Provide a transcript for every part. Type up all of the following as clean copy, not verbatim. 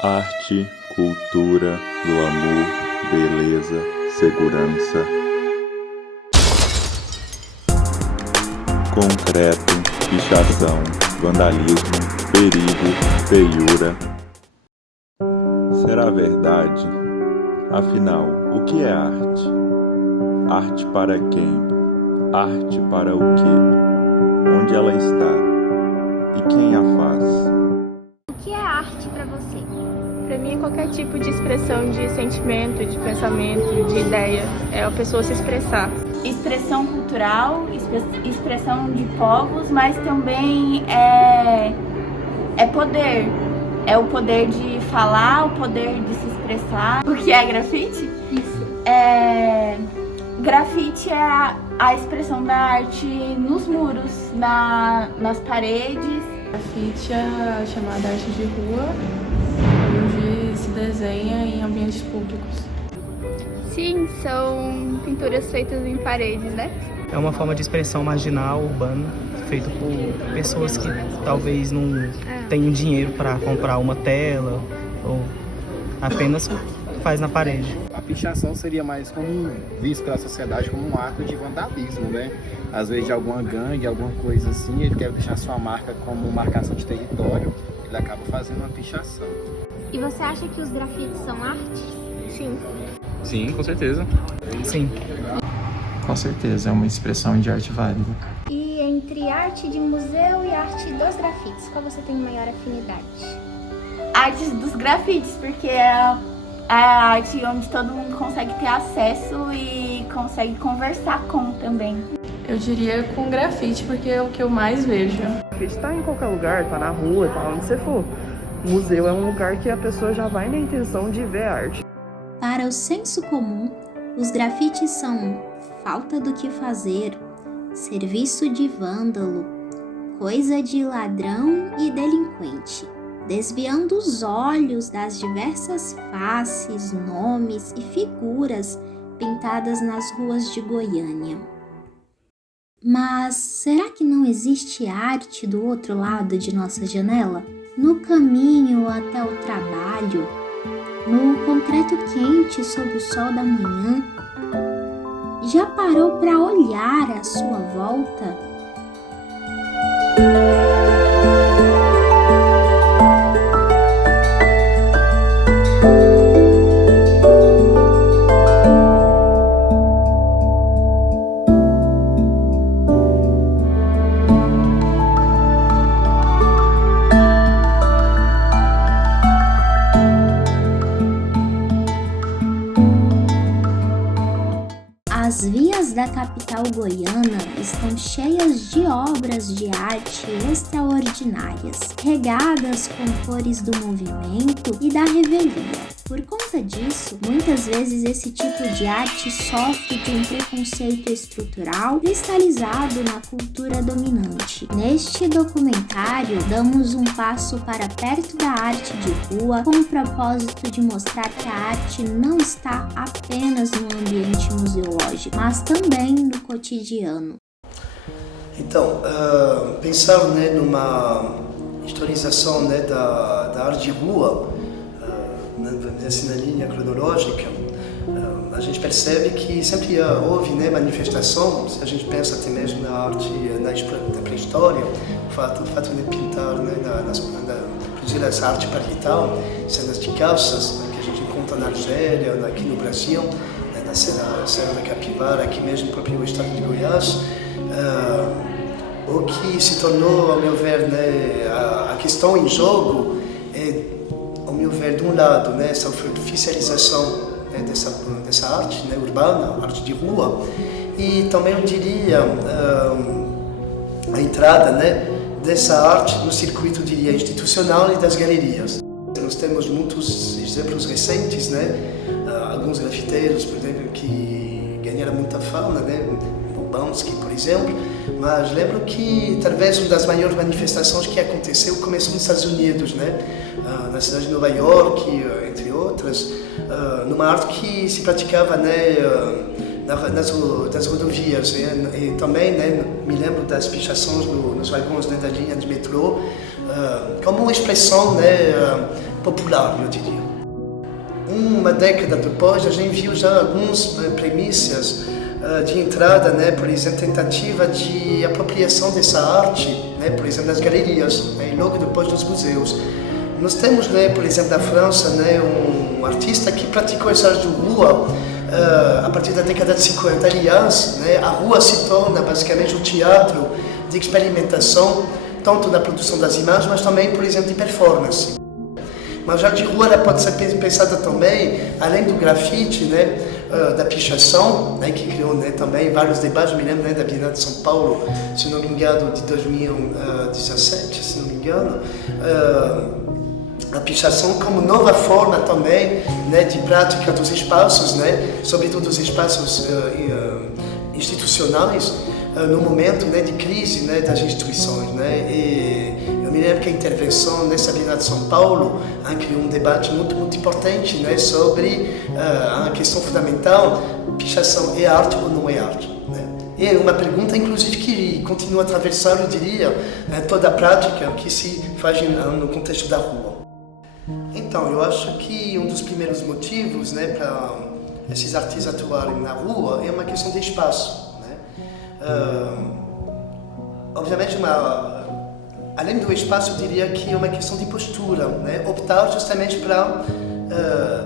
Arte, cultura, glamour, beleza, segurança. Concreto, pichação, vandalismo, perigo, feiura. Será verdade? Afinal, o que é arte? Arte para quem? Arte para o quê? Onde ela está? E quem a faz? O que é arte para você? Para mim, qualquer tipo de expressão de sentimento, de pensamento, de ideia, é a pessoa se expressar. Expressão cultural, expressão de povos, mas também é poder. É o poder de falar, o poder de se expressar. O que é grafite? Isso. Grafite é a expressão da arte nos muros, nas paredes. Grafite é a chamada arte de rua, onde se desenha em ambientes públicos. Sim, são pinturas feitas em paredes, né? É uma forma de expressão marginal, urbana, feita por pessoas que talvez não tenham dinheiro para comprar uma tela ou apenas faz na parede. A pichação seria mais como visto pela sociedade como um ato de vandalismo, né? Às vezes de alguma gangue, alguma coisa assim, ele quer pichar sua marca como marcação de território, ele acaba fazendo uma pichação. E você acha que os grafites são arte? Sim. Sim, com certeza. Sim. Com certeza, é uma expressão de arte válida. E entre arte de museu e arte dos grafites, qual você tem maior afinidade? Artes dos grafites, porque é a arte onde todo mundo consegue ter acesso e consegue conversar com também. Eu diria com grafite, porque é o que eu mais vejo. Grafite está em qualquer lugar, está na rua, está onde você for. O museu é um lugar que a pessoa já vai na intenção de ver arte. Para o senso comum, os grafites são falta do que fazer, serviço de vândalo, coisa de ladrão e delinquente, desviando os olhos das diversas faces, nomes e figuras pintadas nas ruas de Goiânia. Mas será que não existe arte do outro lado de nossa janela? No caminho até o trabalho, no concreto quente sob o sol da manhã? Já parou para olhar à sua volta? As vias da capital goiana estão cheias de obras de arte extraordinárias, regadas com cores do movimento e da revelia. Por conta disso, muitas vezes esse tipo de arte sofre de um preconceito estrutural cristalizado na cultura dominante. Neste documentário, damos um passo para perto da arte de rua com o propósito de mostrar que a arte não está apenas no ambiente museológico, mas também no cotidiano. Então, pensar numa historização da arte de rua, vamos dizer assim, na linha cronológica, a gente percebe que sempre houve manifestação. Se a gente pensa até mesmo na arte da pré-história, o fato de pintar, produzir essa arte parietal, cenas de calças, que a gente encontra na Argélia, aqui no Brasil, na Serra da Capivara, aqui mesmo no próprio estado de Goiás. O que se tornou, ao meu ver, a questão em jogo é, ao meu ver, de um lado, essa oficialização dessa arte urbana, arte de rua, e também eu diria a entrada dessa arte no circuito, diria, institucional e das galerias. Nós temos muitos exemplos recentes, alguns grafiteiros, por exemplo, que ganharam muita fama, Bansky, por exemplo, mas lembro que talvez uma das maiores manifestações que aconteceu começou nos Estados Unidos, na cidade de Nova York, entre outras, numa arte que se praticava nas rodovias, e também me lembro das pichações nos vagões da linha de metrô, como uma expressão popular, eu diria. Uma década depois, a gente viu já algumas premissas de entrada, né, por exemplo, tentativa de apropriação dessa arte, né, por exemplo, nas galerias, né, e logo depois nos museus. Nós temos, né, por exemplo, na França, né, um artista que praticou essa arte de rua a partir da década de 50. Aliás, né, a rua se torna basicamente um teatro de experimentação, tanto na produção das imagens, mas também, por exemplo, de performance. Mas a arte de rua ela pode ser pensada também, além do grafite, né, da pichação, né, que criou, né, também vários debates. Me lembro, né, da Bienal de São Paulo, se não me engano, de 2017, se não me engano. A pichação como nova forma também, né, de prática dos espaços, né, sobretudo dos espaços institucionais, no momento, né, de crise, né, das instituições, né. E eu me lembro que a intervenção nessa Bienal de São Paulo criou um debate muito importante, né, sobre a questão fundamental: pichação é arte ou não é arte, né? E é uma pergunta, inclusive, que continua a atravessar, eu diria, toda a prática que se faz no contexto da rua. Então, eu acho que um dos primeiros motivos, né, para esses artistas atuarem na rua é uma questão de espaço, né? Obviamente, além do espaço, eu diria que é uma questão de postura, né? Optar justamente para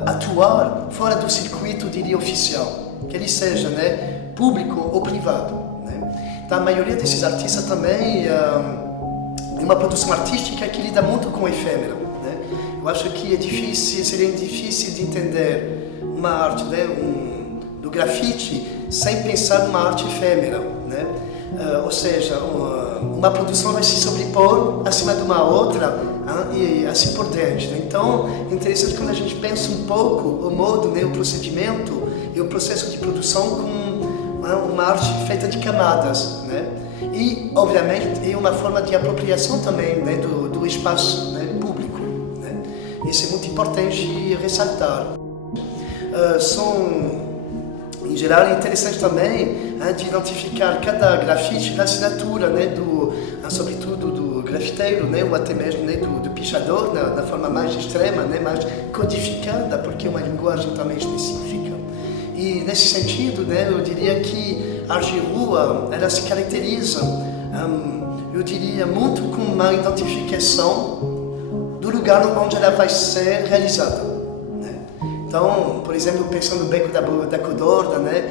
atuar fora do circuito, eu diria, oficial, que ele seja, né, público ou privado, né? Então, a maioria desses artistas também é uma produção artística que lida muito com o efêmero, né? Eu acho que seria difícil de entender uma arte, né, do grafite sem pensar numa arte efêmera, né? Ou seja, uma produção vai se sobrepor acima de uma outra e assim por diante, né? Então, é interessante quando a gente pensa um pouco o modo, né, o procedimento e o processo de produção com uma arte feita de camadas, né? E, obviamente, é uma forma de apropriação também, né, do espaço, né, público, né? Isso é muito importante ressaltar. Em geral, é interessante também de identificar cada grafite da assinatura, né, sobretudo do grafiteiro, né, ou até mesmo, né, do pichador, da forma mais extrema, né, mais codificada, porque é uma linguagem também específica. E nesse sentido, né, eu diria que a arte de rua ela se caracteriza, eu diria, muito com uma identificação do lugar onde ela vai ser realizada. Então, por exemplo, pensando no Beco da Codorna, né,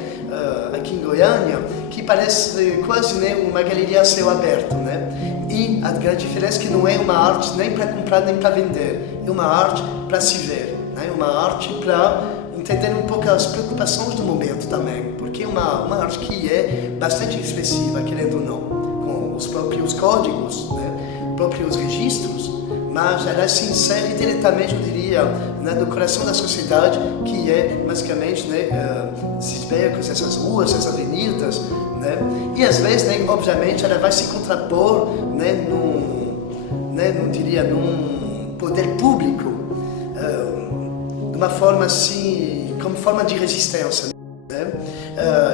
aqui em Goiânia, que parece quase, né, uma galeria a céu aberto, né? E a grande diferença é que não é uma arte nem para comprar nem para vender, é uma arte para se ver, né? Uma arte para entender um pouco as preocupações do momento também, porque é uma arte que é bastante expressiva, querendo ou não, com os próprios códigos, né, próprios registros, mas ela se insere diretamente, eu diria, no coração da sociedade, que é basicamente, né, esses becos, essas ruas, essas avenidas, né, e às vezes, né, obviamente, ela vai se contrapor, né, num poder público, de uma forma assim, como forma de resistência, né?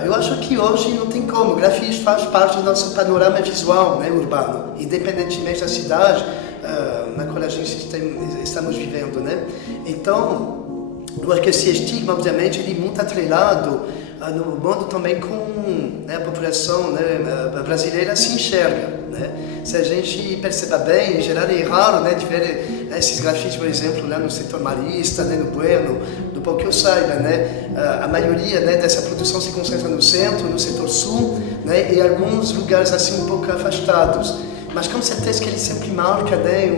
Eu acho que hoje não tem como, o grafite faz parte do nosso panorama visual, né, urbano, independentemente da cidade na qual a gente estamos vivendo, né? Então, eu acho que esse estigma, obviamente, ele é muito atrelado no mundo também com, né, a população, né, brasileira se enxerga, né? Se a gente perceba bem, em geral é raro, né, de ver esses grafites, por exemplo, lá no setor marista, né, no Bueno, do pouco que eu saiba, né? A maioria, né, dessa produção se concentra no centro, no setor sul, né, e alguns lugares assim um pouco afastados. Mas com certeza que ele sempre marca, né,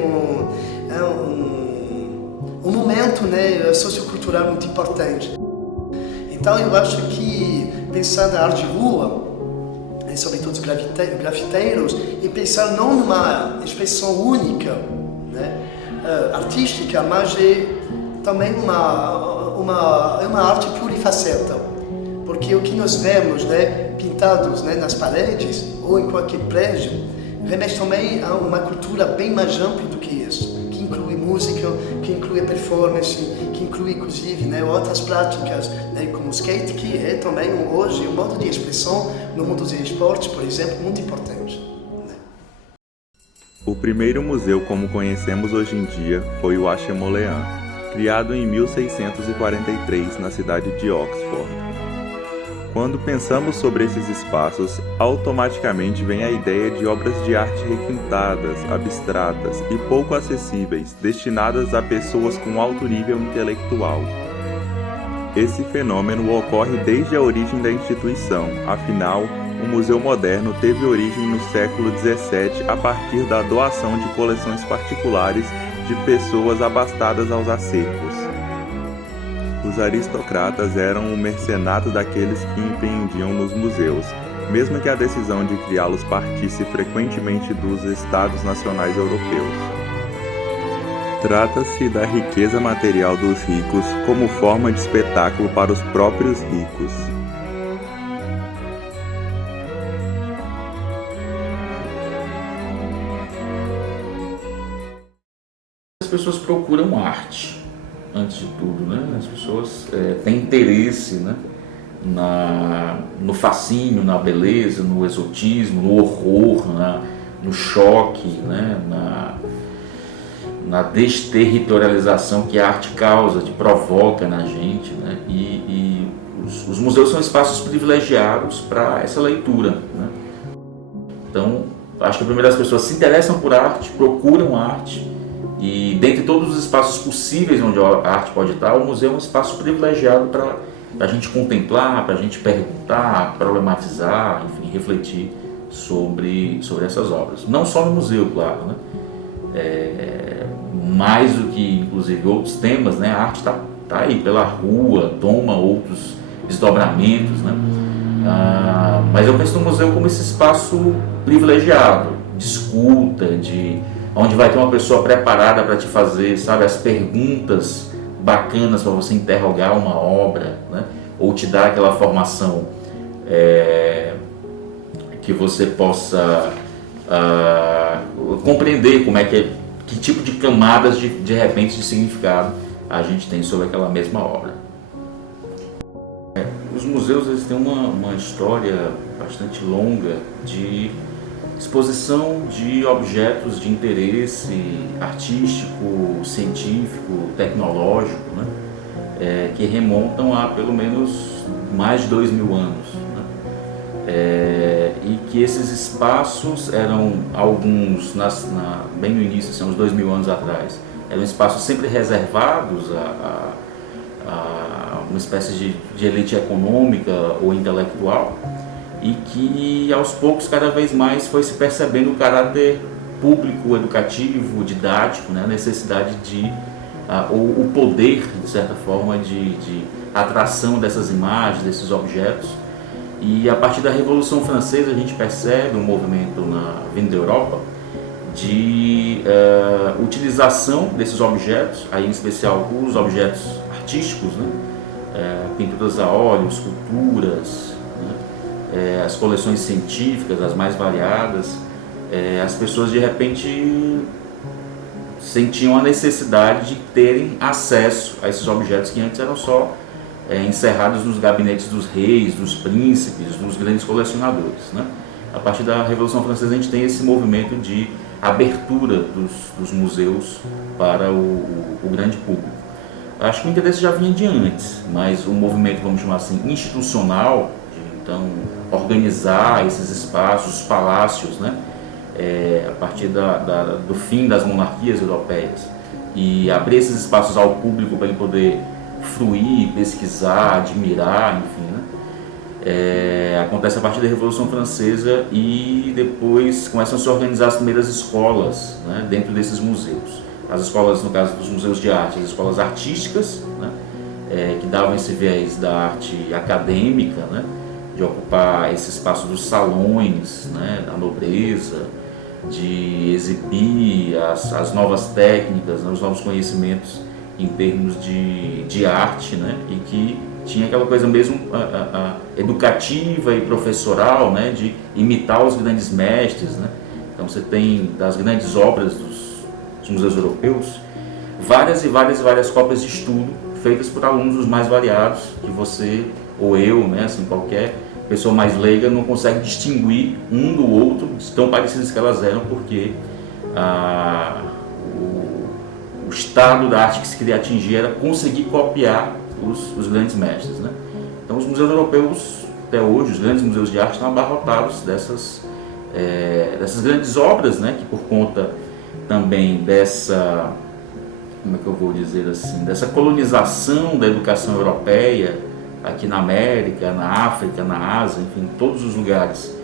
um momento, né, sociocultural muito importante. Então eu acho que pensar na arte de rua, e sobretudo os grafiteiros, e pensar não numa expressão única, né, artística, mas também uma arte plurifaceta. Porque o que nós vemos, né, pintados, né, nas paredes ou em qualquer prédio, remete também a uma cultura bem mais ampla do que isso, que inclui música, que inclui performance, que inclui inclusive, né, outras práticas, né, como o skate, que é também hoje um modo de expressão no mundo dos esportes, por exemplo, muito importante. O primeiro museu como conhecemos hoje em dia foi o Ashmolean, criado em 1643 na cidade de Oxford. Quando pensamos sobre esses espaços, automaticamente vem a ideia de obras de arte requintadas, abstratas e pouco acessíveis, destinadas a pessoas com alto nível intelectual. Esse fenômeno ocorre desde a origem da instituição, afinal, o Museu Moderno teve origem no século XVII a partir da doação de coleções particulares de pessoas abastadas aos acervos. Os aristocratas eram o mercenato daqueles que empreendiam nos museus, mesmo que a decisão de criá-los partisse frequentemente dos Estados Nacionais Europeus. Trata-se da riqueza material dos ricos como forma de espetáculo para os próprios ricos. As pessoas procuram arte. Antes de tudo, né? As pessoas têm interesse, né? No fascínio, na beleza, no exotismo, no horror, no choque, né? Na desterritorialização que a arte causa, que provoca na gente, né? E os museus são espaços privilegiados para essa leitura, né? Então, acho que primeiro as pessoas se interessam por arte, procuram arte. E dentre todos os espaços possíveis onde a arte pode estar, o museu é um espaço privilegiado para a gente contemplar, para a gente perguntar, problematizar, enfim, refletir sobre essas obras. Não só no museu, claro, né? Mais do que, inclusive, outros temas, né? A arte está aí pela rua, toma outros desdobramentos, né? Mas eu penso no museu como esse espaço privilegiado, de escuta, onde vai ter uma pessoa preparada para te fazer, sabe, as perguntas bacanas para você interrogar uma obra, né? Ou te dar aquela formação que você possa compreender como é que tipo de camadas de repente de significado a gente tem sobre aquela mesma obra. Os museus eles têm uma história bastante longa de exposição de objetos de interesse artístico, científico, tecnológico, né? Que remontam a pelo menos mais de 2000 anos. Né? E que esses espaços eram alguns, bem no início, assim, uns 2000 anos atrás, eram espaços sempre reservados a uma espécie de elite econômica ou intelectual, e que aos poucos cada vez mais foi se percebendo o caráter público, educativo, didático, né? A necessidade o poder, de certa forma, de atração dessas imagens, desses objetos. E a partir da Revolução Francesa a gente percebe um movimento vindo da Europa de utilização desses objetos, aí em especial os objetos artísticos, né? Pinturas a óleo, esculturas, as coleções científicas, as mais variadas. As pessoas de repente sentiam a necessidade de terem acesso a esses objetos que antes eram só encerrados nos gabinetes dos reis, dos príncipes, dos grandes colecionadores, né? A partir da Revolução Francesa a gente tem esse movimento de abertura dos museus para o grande público. Acho que o interesse já vinha de antes, mas o movimento, vamos chamar assim, institucional, então organizar esses espaços, os palácios, né? A partir do fim das monarquias europeias, e abrir esses espaços ao público para ele poder fruir, pesquisar, admirar, enfim, né? Acontece a partir da Revolução Francesa, e depois começam a se organizar as primeiras escolas, né, dentro desses museus. As escolas, no caso dos museus de arte, as escolas artísticas, né, que davam esse viés da arte acadêmica, né, de ocupar esse espaço dos salões, né, da nobreza, de exibir as novas técnicas, né, os novos conhecimentos em termos de arte, né, e que tinha aquela coisa mesmo educativa e professoral, né, de imitar os grandes mestres, né. Então você tem das grandes obras dos museus europeus várias e várias cópias de estudo feitas por alunos dos mais variados, que você ou eu, né, assim, qualquer pessoa mais leiga não consegue distinguir um do outro, tão parecidas que elas eram, porque o estado da arte que se queria atingir era conseguir copiar os grandes mestres, né? Então os museus europeus, até hoje, os grandes museus de arte estão abarrotados dessas grandes obras, né? Que por conta também dessa, como é que eu vou dizer assim, dessa colonização da educação europeia aqui na América, na África, na Ásia, enfim, em todos os lugares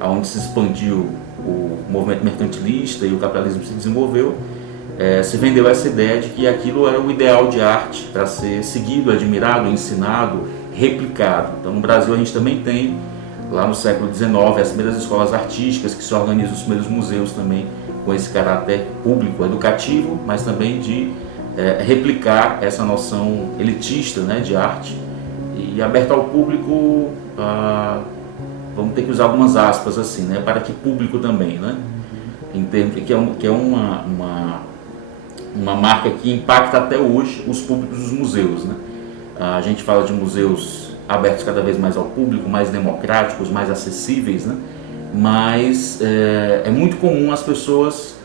onde se expandiu o movimento mercantilista e o capitalismo se desenvolveu, se vendeu essa ideia de que aquilo era o ideal de arte para ser seguido, admirado, ensinado, replicado. Então no Brasil a gente também tem, lá no século XIX, as primeiras escolas artísticas que se organizam, os primeiros museus também com esse caráter público, educativo, mas também de replicar essa noção elitista, né, de arte e aberta ao público, vamos ter que usar algumas aspas assim, né, para que público também, né, em termos que é uma marca que impacta até hoje os públicos dos museus, né. A gente fala de museus abertos cada vez mais ao público, mais democráticos, mais acessíveis, né, mas é muito comum as pessoas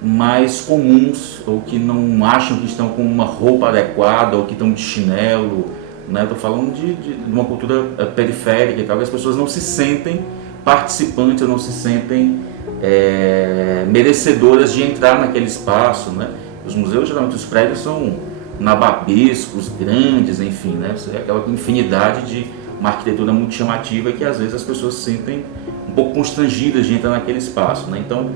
mais comuns ou que não acham que estão com uma roupa adequada ou que estão de chinelo, né? Estou falando de uma cultura periférica e tal, que as pessoas não se sentem participantes, não se sentem merecedoras de entrar naquele espaço, né? Os museus, geralmente, os prédios são nababescos, grandes, enfim, né? Aquela infinidade de uma arquitetura muito chamativa que às vezes as pessoas se sentem um pouco constrangidas de entrar naquele espaço, né? Então,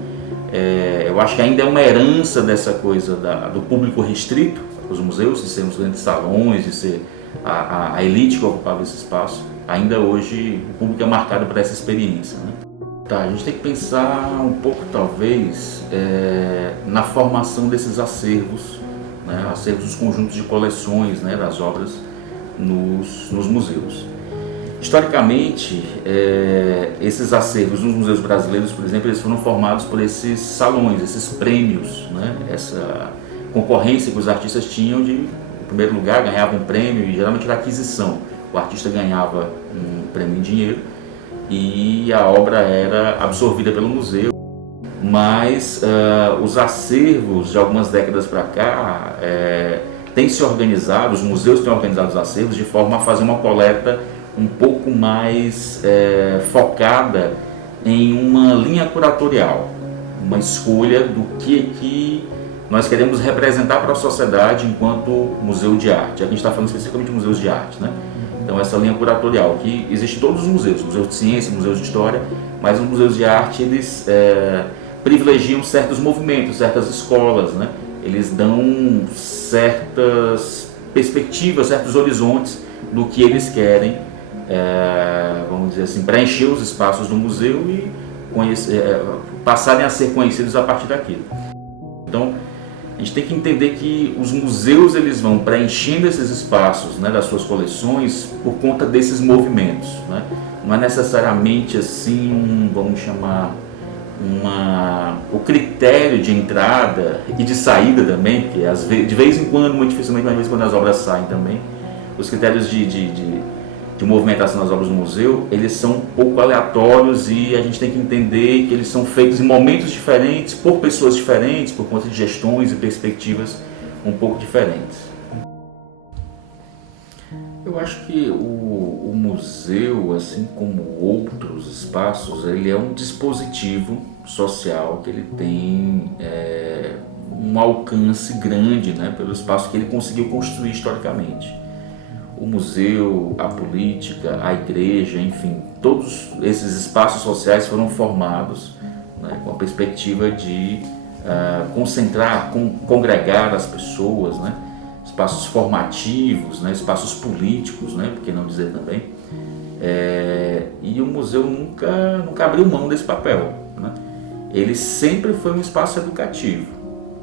eu acho que ainda é uma herança dessa coisa do público restrito, os museus, de sermos grandes salões, de ser a elite que ocupava esse espaço. Ainda hoje o público é marcado por essa experiência, né? Tá, a gente tem que pensar um pouco, talvez, na formação desses acervos, né? Acervos dos conjuntos de coleções, né, das obras nos museus. Historicamente, esses acervos nos museus brasileiros, por exemplo, eles foram formados por esses salões, esses prêmios, né? Essa concorrência que os artistas tinham de, em primeiro lugar, ganhavam um prêmio, e geralmente era aquisição. O artista ganhava um prêmio em dinheiro e a obra era absorvida pelo museu. Mas os acervos de algumas décadas para cá têm se organizado, os museus têm organizado os acervos de forma a fazer uma coleta um pouco mais focada em uma linha curatorial, uma escolha do que nós queremos representar para a sociedade enquanto museu de arte. Aqui a gente está falando especificamente de museus de arte, né? Então essa linha curatorial, que existe em todos os museus, museus de ciência, museus de história, mas os museus de arte, eles privilegiam certos movimentos, certas escolas, né? Eles dão certas perspectivas, certos horizontes do que eles querem, vamos dizer assim, preencher os espaços do museu e passarem a ser conhecidos a partir daquilo. Então, a gente tem que entender que os museus, eles vão preenchendo esses espaços, né, das suas coleções por conta desses movimentos, né? Não é necessariamente assim, vamos chamar, o critério de entrada e de saída também, que de vez em quando, muito dificilmente, mas de vez em quando as obras saem também, os critérios de movimentação das obras do museu, eles são um pouco aleatórios e a gente tem que entender que eles são feitos em momentos diferentes, por pessoas diferentes, por conta de gestões e perspectivas um pouco diferentes. Eu acho que o museu, assim como outros espaços, ele é um dispositivo social que ele tem um alcance grande, né, pelo espaço que ele conseguiu construir historicamente. O museu, a política, a igreja, enfim, todos esses espaços sociais foram formados, né, com a perspectiva de concentrar, congregar as pessoas, né, espaços formativos, né, espaços políticos, né, por que não dizer também. E o museu nunca abriu mão desse papel, né? Ele sempre foi um espaço educativo.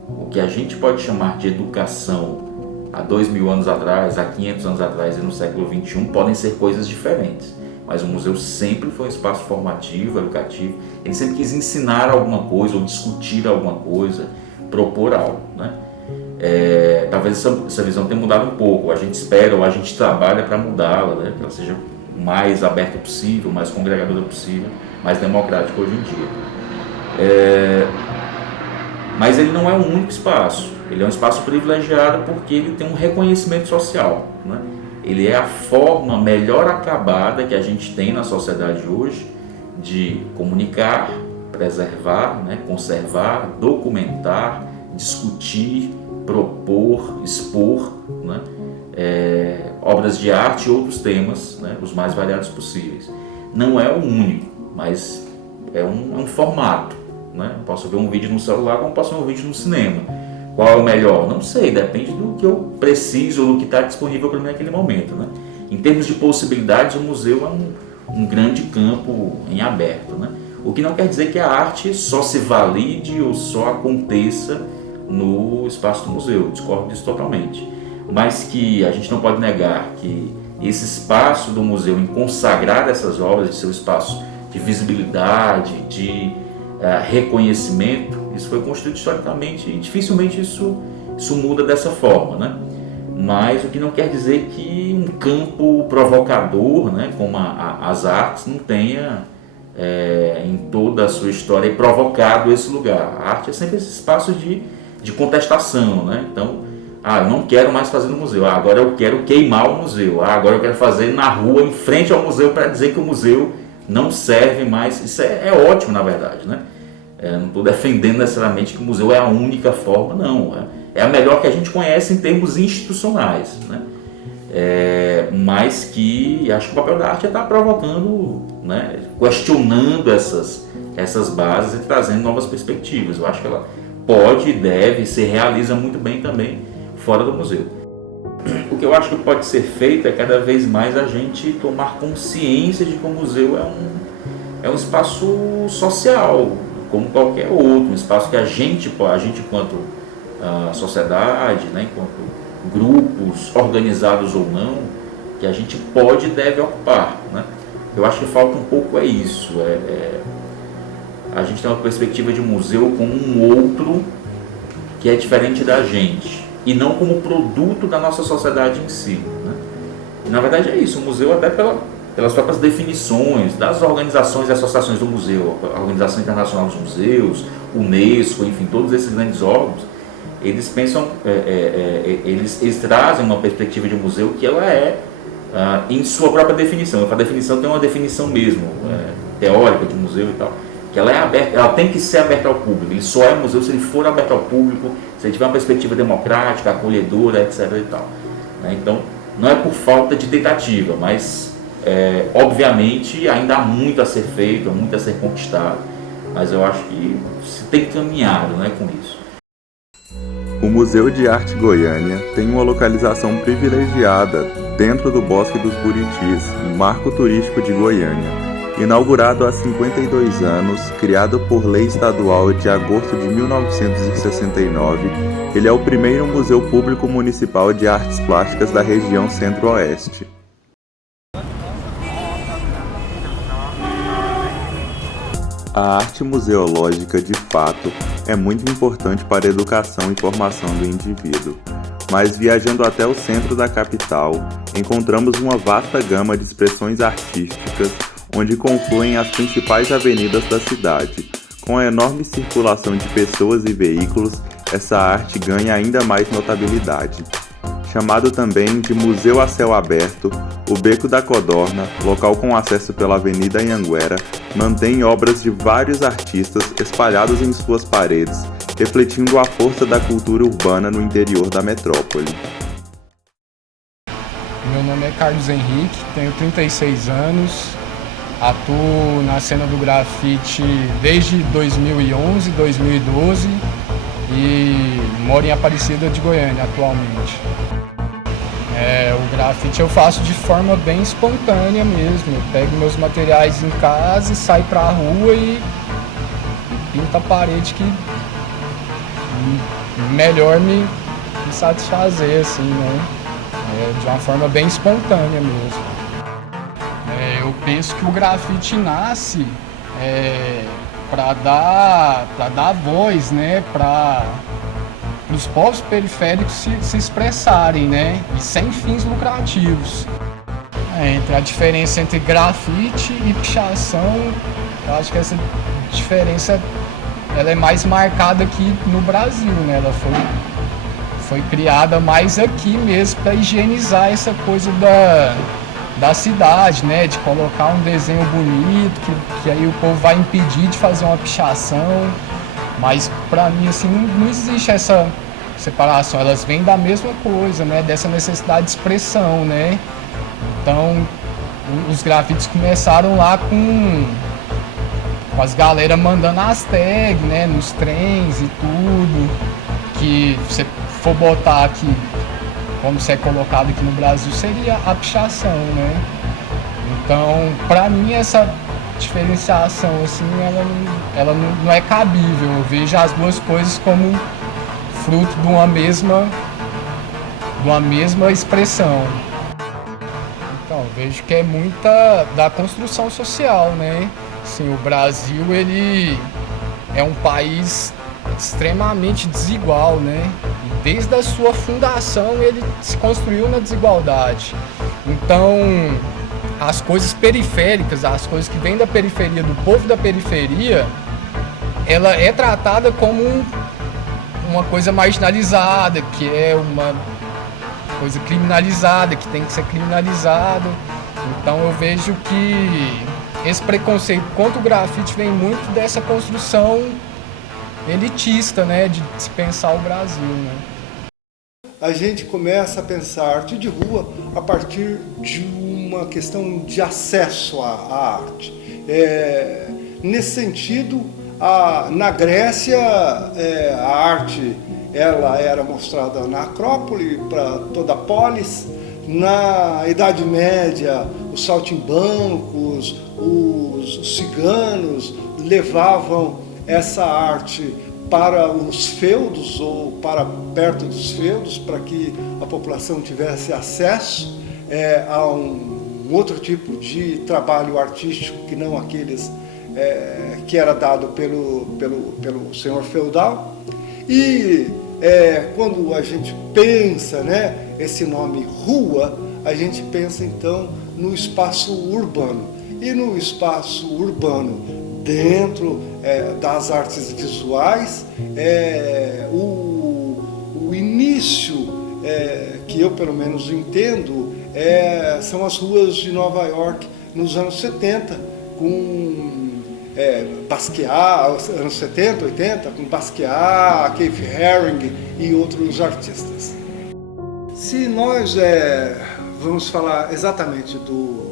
O que a gente pode chamar de educação há 2000 anos atrás, há 500 anos atrás e no século XXI podem ser coisas diferentes, mas o museu sempre foi um espaço formativo, educativo. Ele sempre quis ensinar alguma coisa ou discutir alguma coisa, propor algo, né? Talvez essa visão tenha mudado um pouco, a gente espera ou a gente trabalha para mudá-la, né? Que ela seja o mais aberta possível, mais congregadora possível, mais democrática hoje em dia. Mas ele não é o único espaço, ele é um espaço privilegiado porque ele tem um reconhecimento social, né? Ele é a forma melhor acabada que a gente tem na sociedade hoje de comunicar, preservar, né? Conservar, documentar, discutir, propor, expor, né? Obras de arte e outros temas, né? Os mais variados possíveis. Não é o único, mas é um formato, né? Posso ver um vídeo no celular como posso ver um vídeo no cinema. Qual é o melhor? Não sei, depende do que eu preciso ou do que está disponível para mim naquele momento, né? Em termos de possibilidades, o museu é um grande campo em aberto, né? O que não quer dizer que a arte só se valide ou só aconteça no espaço do museu, discordo disso totalmente. Mas que a gente não pode negar que esse espaço do museu em consagrar essas obras de seu espaço de visibilidade, de reconhecimento, isso foi construído historicamente e dificilmente isso muda dessa forma, né? Mas o que não quer dizer que um campo provocador, né, como as artes, não tenha em toda a sua história provocado esse lugar. A arte é sempre esse espaço de contestação, né? Então, eu não quero mais fazer no museu, agora eu quero queimar o museu, agora eu quero fazer na rua, em frente ao museu, para dizer que o museu não serve mais. Isso é ótimo, na verdade, né? Não estou defendendo necessariamente que o museu é a única forma, não. É a melhor que a gente conhece em termos institucionais, né? Mas que acho que o papel da arte é estar provocando, né? Questionando essas bases e trazendo novas perspectivas. Eu acho que ela pode e deve, se realiza muito bem também fora do museu. O que eu acho que pode ser feito é cada vez mais a gente tomar consciência de que o museu é um espaço social, como qualquer outro, um espaço que a gente enquanto sociedade, né, enquanto grupos organizados ou não, que a gente pode e deve ocupar, né? Eu acho que falta um pouco isso, a gente tem uma perspectiva de museu como um outro que é diferente da gente e não como produto da nossa sociedade em si, né? E na verdade é isso, o museu até pelas próprias definições das organizações e associações do museu, a Organização Internacional dos Museus, Unesco, enfim, todos esses grandes órgãos, eles pensam, eles trazem uma perspectiva de museu que ela em sua própria definição. A definição tem uma definição mesmo, teórica de museu e tal, que ela é aberta, ela tem que ser aberta ao público. Ele só é museu se ele for aberto ao público, se ele tiver uma perspectiva democrática, acolhedora, etc. e tal, né? Então, não é por falta de tentativa, mas obviamente ainda há muito a ser feito, há muito a ser conquistado, mas eu acho que se tem caminhado, né, com isso. O Museu de Arte Goiânia tem uma localização privilegiada dentro do Bosque dos Buritis, um marco turístico de Goiânia. Inaugurado há 52 anos, criado por lei estadual de agosto de 1969, ele é o primeiro museu público municipal de artes plásticas da região Centro-Oeste. A arte museológica, de fato, é muito importante para a educação e formação do indivíduo. Mas viajando até o centro da capital, encontramos uma vasta gama de expressões artísticas onde confluem as principais avenidas da cidade. Com a enorme circulação de pessoas e veículos, essa arte ganha ainda mais notabilidade. Chamado também de Museu a Céu Aberto, o Beco da Codorna, local com acesso pela Avenida Anhanguera, mantém obras de vários artistas espalhados em suas paredes, refletindo a força da cultura urbana no interior da metrópole. Meu nome é Carlos Henrique, tenho 36 anos, atuo na cena do grafite desde 2011, 2012 e moro em Aparecida de Goiânia atualmente. O grafite eu faço de forma bem espontânea mesmo. Eu pego meus materiais em casa e saio pra rua e pinto a parede que melhor me satisfazer, assim, né? De uma forma bem espontânea mesmo. Eu penso que o grafite nasce para dar voz, né? Para os povos periféricos se expressarem, né? E sem fins lucrativos. Entre a diferença entre grafite e pichação, eu acho que essa diferença ela é mais marcada aqui no Brasil, né? Ela foi criada mais aqui mesmo para higienizar essa coisa da cidade, né? De colocar um desenho bonito, que aí o povo vai impedir de fazer uma pichação. Mas para mim, assim, não existe essa separação. Elas vêm da mesma coisa, né? Dessa necessidade de expressão, né? Então, os grafites começaram lá com as galera mandando as tags, né? Nos trens e tudo. Que você for botar aqui, como você é colocado aqui no Brasil, seria a pichação, né? Então, para mim, essa diferenciação, assim, ela não é cabível. Eu vejo as duas coisas como fruto de uma mesma expressão. Então, eu vejo que é muita da construção social, né? Assim, o Brasil, ele é um país extremamente desigual, né? E desde a sua fundação ele se construiu na desigualdade. Então, as coisas periféricas, as coisas que vêm da periferia, do povo da periferia, ela é tratada como uma coisa marginalizada, que é uma coisa criminalizada, que tem que ser criminalizada. Então eu vejo que esse preconceito contra o grafite vem muito dessa construção elitista, né, de se pensar o Brasil, né? A gente começa a pensar arte de rua a partir de uma questão de acesso à arte. Nesse sentido, na Grécia, a arte ela era mostrada na Acrópole para toda a polis. Na Idade Média, os saltimbancos, os ciganos levavam essa arte para os feudos ou para perto dos feudos, para que a população tivesse acesso a um outro tipo de trabalho artístico que não aqueles que era dado pelo senhor feudal. E quando a gente pensa, né, esse nome rua, a gente pensa então no espaço urbano. E no espaço urbano, dentro das artes visuais, o início que eu pelo menos entendo são as ruas de Nova York nos anos 70, com Basquiat, anos 70, 80, com Basquiat, Keith Haring e outros artistas. Se nós vamos falar exatamente do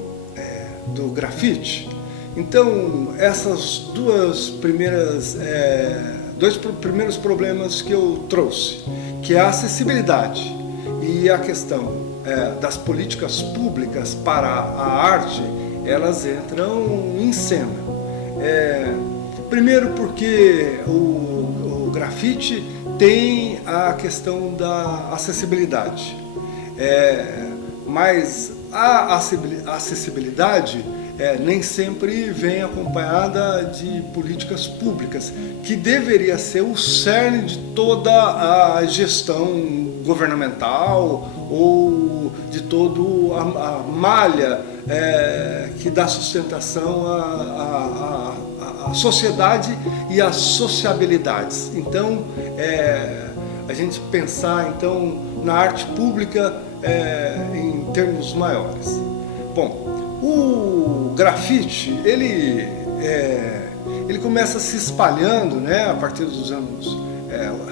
grafite, então essas dois primeiros problemas que eu trouxe, que é a acessibilidade e a questão das políticas públicas para a arte, elas entram em cena. Primeiro porque o grafite tem a questão da acessibilidade, mas a acessibilidade nem sempre vem acompanhada de políticas públicas, que deveria ser o cerne de toda a gestão governamental ou de toda a malha que dá sustentação à sociedade e às sociabilidades. Então, a gente pensar então na arte pública em termos maiores. Bom, o grafite ele começa se espalhando, né, a partir dos anos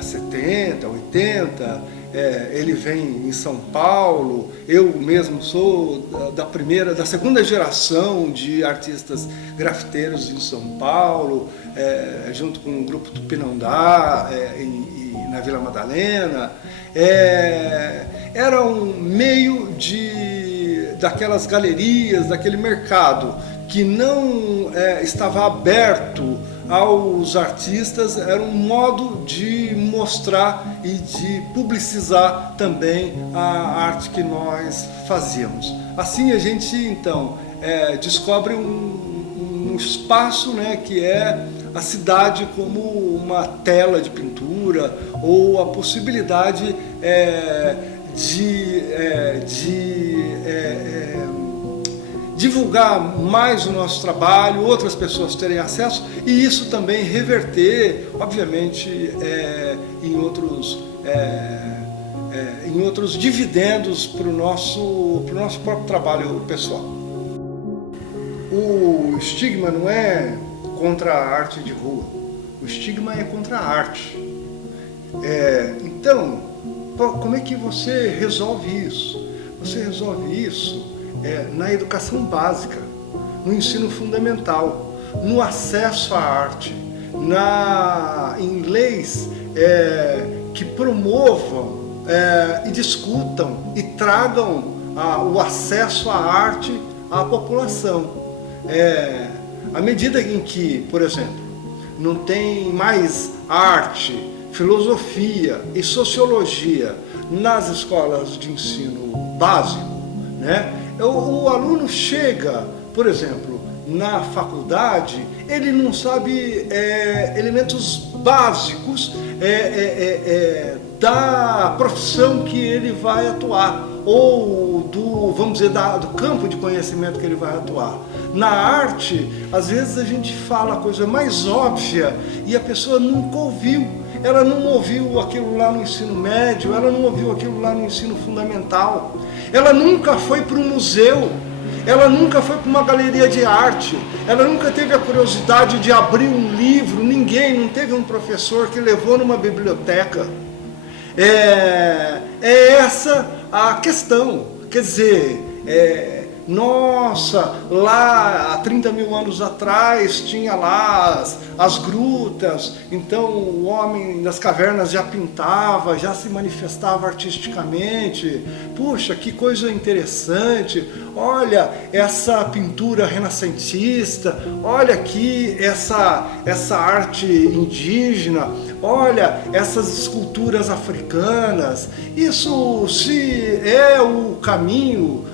70, 80. Ele vem em São Paulo. Eu mesmo sou da segunda geração de artistas grafiteiros em São Paulo, junto com o grupo Tupinambá na Vila Madalena. Era um meio daquelas galerias, daquele mercado que não estava aberto aos artistas, era um modo de mostrar e de publicizar também a arte que nós fazíamos. Assim a gente então descobre um espaço, né, que é a cidade como uma tela de pintura, ou a possibilidade de divulgar mais o nosso trabalho, outras pessoas terem acesso e isso também reverter, obviamente, em outros dividendos para o nosso próprio trabalho pessoal. O estigma não é contra a arte de rua, o estigma é contra a arte. Então, como é que você resolve isso? Você resolve isso na educação básica, no ensino fundamental, no acesso à arte, em leis que promovam e discutam e tragam o acesso à arte à população. À medida em que, por exemplo, não tem mais arte, filosofia e sociologia nas escolas de ensino básico, né? O aluno chega, por exemplo, na faculdade, ele não sabe elementos básicos da profissão que ele vai atuar, ou vamos dizer, do campo de conhecimento que ele vai atuar. Na arte, às vezes a gente fala a coisa mais óbvia e a pessoa nunca ouviu. Ela não ouviu aquilo lá no ensino médio, ela não ouviu aquilo lá no ensino fundamental. Ela nunca foi para um museu, ela nunca foi para uma galeria de arte, ela nunca teve a curiosidade de abrir um livro, não teve um professor que levou numa biblioteca. É essa a questão, quer dizer, nossa, lá há 30 mil anos atrás tinha lá as grutas, então o homem das cavernas já pintava, já se manifestava artisticamente. Puxa, que coisa interessante, olha essa pintura renascentista, olha aqui essa arte indígena, olha essas esculturas africanas. Isso se é o caminho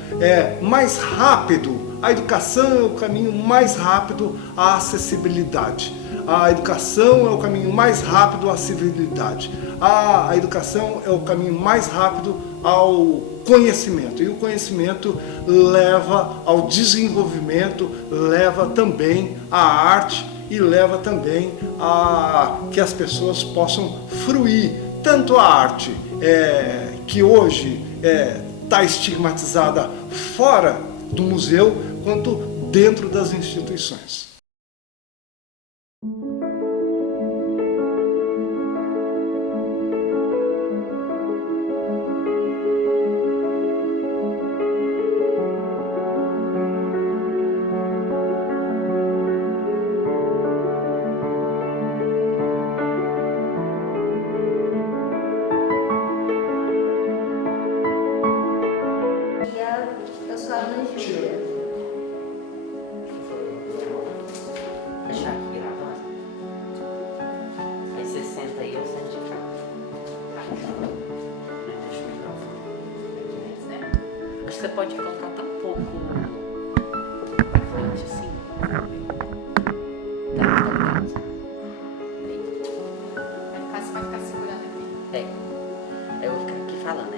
mais rápido, a educação é o caminho mais rápido à acessibilidade. A educação é o caminho mais rápido à civilidade. A educação é o caminho mais rápido ao conhecimento. E o conhecimento leva ao desenvolvimento, leva também à arte e leva também a que as pessoas possam fruir tanto a arte que hoje está estigmatizada fora do museu, quanto dentro das instituições. Eu sou a Ana Júlia. Deixa aqui gravando. Aí você senta aí, eu sento de cá. Deixa o microfone. Acho que você pode colocar até um pouco pra frente, assim. No caso, você vai ficar segurando aqui. Eu vou ficar aqui falando, né?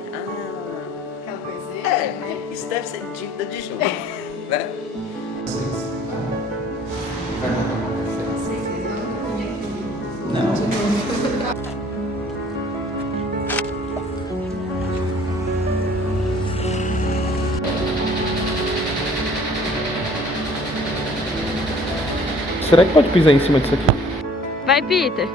Aquela coisinha, né? Isso deve ser dívida de jogo, né? Será que pode pisar em cima disso aqui? Vai, Peter.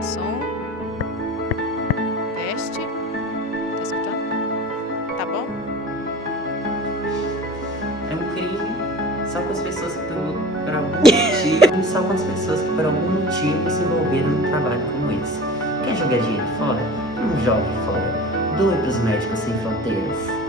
Som. Teste. Tá escutando? Tá bom? É um crime só com as pessoas que por algum motivo e só com as pessoas que por algum motivo se envolveram num trabalho como esse. Quer jogar dinheiro fora? Não jogue fora. Doe pros Médicos Sem Fronteiras.